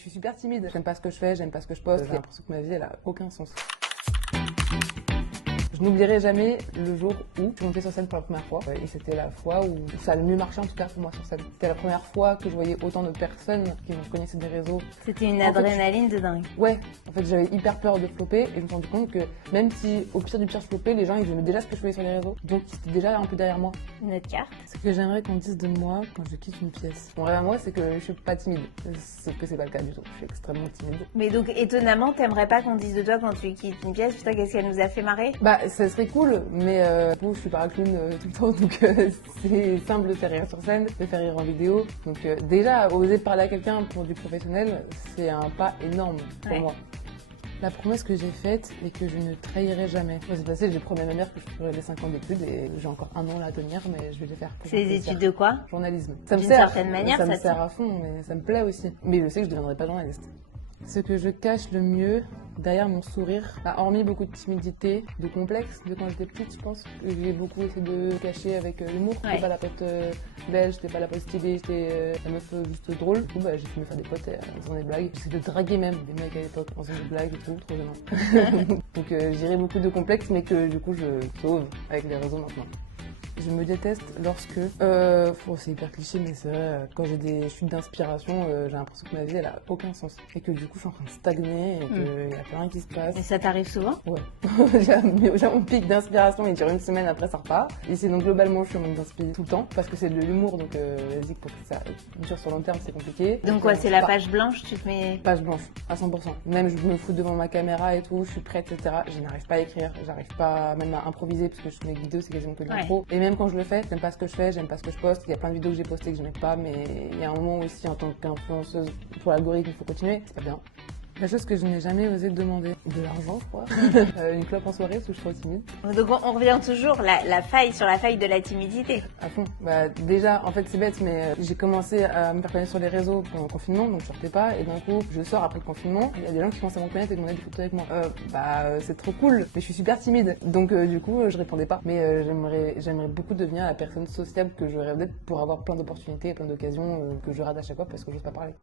Je suis super timide, j'aime pas ce que je fais, j'aime pas ce que je poste. J'ai l'impression que ma vie elle a aucun sens. Je n'oublierai jamais le jour où je suis montée sur scène pour la première fois. Et c'était la fois où ça a le mieux marché en tout cas pour moi sur scène. C'était la première fois que je voyais autant de personnes qui me connaissaient des réseaux. C'était une adrénaline de dingue. Ouais, en fait j'avais hyper peur de flopper et je me suis rendu compte que même si au pire du pire je floppais, les gens ils aimaient déjà ce que je faisais sur les réseaux. Donc c'était déjà un peu derrière moi. Une autre carte. Ce que j'aimerais qu'on dise de moi quand je quitte une pièce. Mon rêve à moi c'est que je suis pas timide. Sauf que c'est pas le cas du tout. Je suis extrêmement timide. Mais donc étonnamment, t'aimerais pas qu'on dise de toi quand tu quittes une pièce, putain qu'est-ce qu'elle nous a fait marrer? Bah ça serait cool, mais bon, je suis paraclown tout le temps, donc c'est simple de faire rire sur scène, de faire rire en vidéo. Donc déjà, oser parler à quelqu'un pour du professionnel, c'est un pas énorme pour moi. La promesse que j'ai faite et que je ne trahirai jamais. C'est passé, j'ai promis à ma mère que je ferais les 5 ans d'études et j'ai encore un an là à tenir, mais je vais les faire. C'est des études de quoi? Journalisme. Ça me D'une sert, certaine manière, ça me sert à fond, mais ça me plaît aussi. Mais je sais que je ne deviendrai pas journaliste. Ce que je cache le mieux derrière mon sourire, hormis beaucoup de timidité, de complexe de quand j'étais petite, je pense, que j'ai beaucoup essayé de cacher avec l'humour. Ouais. J'étais pas la pote belle, j'étais pas la pote stylée, j'étais la meuf juste drôle. Du coup, j'ai pu me faire des potes en faisant des blagues. J'essayais de draguer même des mecs à l'époque en faisant des blagues et tout, trop gênant. Donc j'irai beaucoup de complexes, mais que du coup je sauve avec les réseaux maintenant. Je me déteste lorsque, c'est hyper cliché, mais c'est vrai, quand j'ai des chutes d'inspiration, j'ai l'impression que ma vie elle a aucun sens. Et que du coup je suis en train de stagner et qu'il n'y a plus rien qui se passe. Et ça t'arrive souvent? Ouais. J'ai mon pic d'inspiration, il dure une semaine, après ça repart. Et sinon globalement je suis en manque d'inspiration tout le temps, parce que c'est de l'humour, donc vas-y, pour que ça dure sur long terme c'est compliqué. Donc quoi, c'est la page blanche, tu te mets... Page blanche, à 100%. Même je me fous devant ma caméra et tout, je suis prête, etc. Je n'arrive pas à écrire, j'arrive pas même à improviser, parce que je fais mes vidéos, c'est quasiment que de l'impro. Et même quand je le fais, j'aime pas ce que je fais, j'aime pas ce que je poste. Il y a plein de vidéos que j'ai postées que je n'aime pas, mais il y a un moment aussi en tant qu'influenceuse pour l'algorithme, il faut continuer, c'est pas bien. La chose que je n'ai jamais osé demander, de l'argent je crois, une clope en soirée parce que je suis trop timide. Donc on revient toujours la faille sur la faille de la timidité. À fond. Déjà, en fait c'est bête, mais j'ai commencé à me faire connaître sur les réseaux pendant le confinement, donc je sortais pas, et d'un coup je sors après le confinement, il y a des gens qui commencent à me connaître et demander des photos avec moi. C'est trop cool, mais je suis super timide, donc du coup je répondais pas. Mais j'aimerais beaucoup devenir la personne sociable que je rêve d'être pour avoir plein d'opportunités et plein d'occasions que je rate à chaque fois parce que j'ose pas parler.